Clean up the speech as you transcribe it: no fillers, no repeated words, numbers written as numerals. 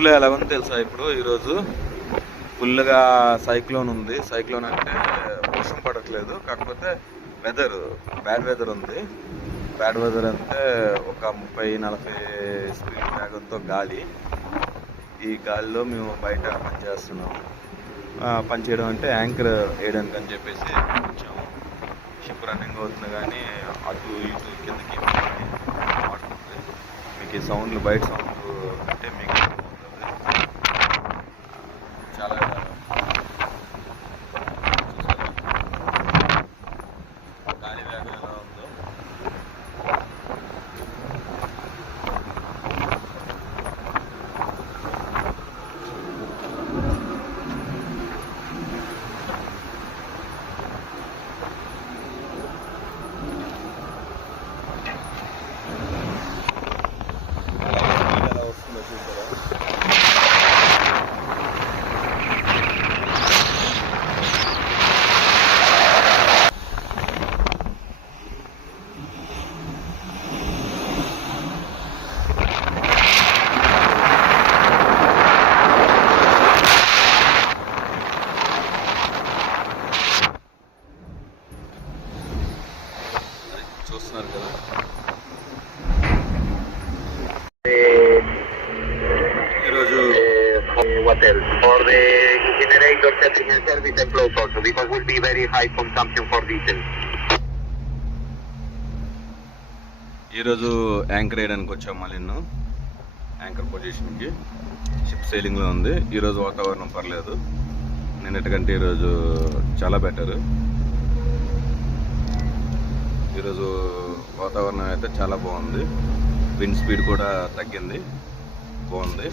ఊర్లో ఎలా ఉంది తెలుసా? ఇప్పుడు ఈరోజు ఫుల్గా సైక్లోన్ ఉంది. సైక్లోన్ అంటే వర్షం పడట్లేదు, కాకపోతే బ్యాడ్ వెదర్ ఉంది. బ్యాడ్ వెదర్ అంటే ఒక 30-40 స్పీడ్ వేగంతో గాలి. ఈ గాలిలో మేము బయట పనిచేస్తున్నాము. పనిచేయడం అంటే యాంకర్ వేయడానికి అని చెప్పేసి వచ్చాము. షిప్ రన్నింగ్ అవుతుంది కానీ అటు ఇటు కిందకి ఆడుతుంది. మీకు ఈ సౌండ్లు, బయట సౌండ్లు అంటే మీకు చాలా గాలి వేగం ఎలా ఉందో. ఎలా వస్తుందో చూసారా? చూస్తున్నారు కదా. ఈరోజు what else? For the generator setting and service and flow also, because will be very high consumption for diesel. ఈరోజు యాంకర్ వేయడానికి వచ్చాం. మళ్ళీ యాంకర్ పొజిషన్కి. షిప్ సెయిలింగ్లో ఉంది. ఈరోజు వాతావరణం పర్లేదు, నిన్నటికంటే ఈరోజు చాలా బెటర్. ఈరోజు వాతావరణం అయితే చాలా బాగుంది. విండ్ స్పీడ్ కూడా తగ్గింది, బాగుంది.